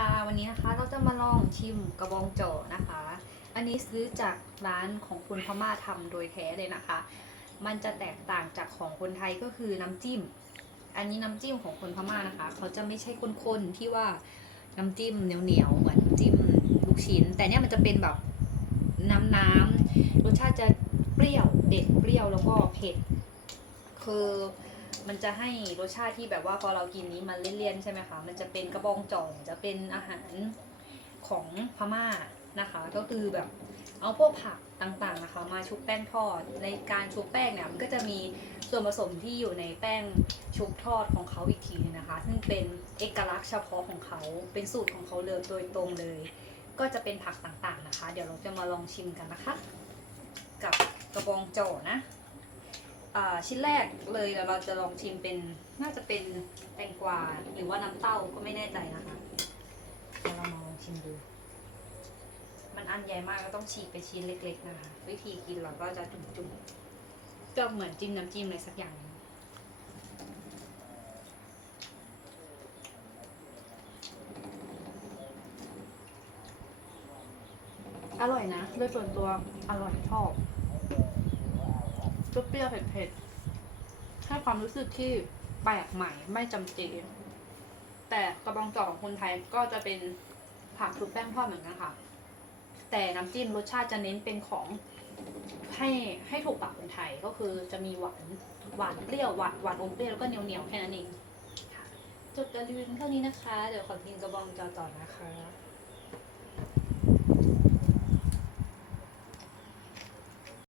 ค่ะ วันนี้นะคะเราจะมาลองชิมกระบองโจนะคะ อันนี้ซื้อจากร้านของคุณพม่าทำโดยแท้เลยนะคะ มันจะแตกต่างจากของคนไทยก็คือน้ำจิ้ม อันนี้น้ำจิ้มของคนพม่านะคะ เขาจะไม่ใช่ข้นๆที่ว่าน้ำจิ้มเหนียวๆเหมือนจิ้มลูกชิ้น แต่เนี่ยมันจะเป็นแบบน้ำน้ำๆรสชาติจะเปรี้ยวเด็ดเปรี้ยวแล้วก็เผ็ดคือ มันจะให้รสชาติที่แบบว่าพอเรากินนี้มันเลี่ยนๆใช่ไหมคะ มันจะเป็นกระบองจ่อง จะเป็นอาหารของพม่านะคะ ก็คือแบบเอาพวกผักต่างๆนะคะ มาชุบแป้งทอด ในการชุบแป้งเนี่ยมันก็จะมีส่วนผสมที่อยู่ในแป้งชุบทอดของเขาอีกทีนึงนะคะ ซึ่งเป็นเอกลักษณ์เฉพาะของเขา เป็นสูตรของเขาเลยโดยตรงเลย ก็จะเป็นผักต่างๆนะคะ เดี๋ยวเราจะมาลองชิมกันนะคะ กับกระบองจ่อนะ ชิ้นแรกเลยเดี๋ยวเราจะลองชิมเป็นน่าจะเป็นแตงกวาหรือว่าน้ำเต้าก็ไม่แน่ใจนะคะเดี๋ยวเรามาลองชิมดู มันอันใหญ่มากก็ต้องฉีกเป็นชิ้นเล็ก ๆ นะคะ วิธีกินเราก็จะจุ่มๆก็เหมือนจิ้มน้ำจิ้มอะไรสักอย่างหนึ่งอร่อยนะโดยส่วนตัวอร่อยชอบ เปรี้ยวๆเผ็ดๆให้ความรู้สึกที่แปลกใหม่ไม่จำเจ แต่กระบองจ่อของคนไทยก็จะเป็นผักชุบแป้งทอดเหมือนกันค่ะ แต่น้ำจิ้มรสชาติจะเน้นเป็นของให้ให้ถูกปากคนไทยก็คือจะมีหวานหวานเปรี้ยวหวานหวานอมเปรี้ยวแล้วก็เหนียวเหนียวแค่นั้นเองค่ะจบการรีวิวเท่านี้นะคะ เดี๋ยวขอกินกระบองจอต่อนะคะ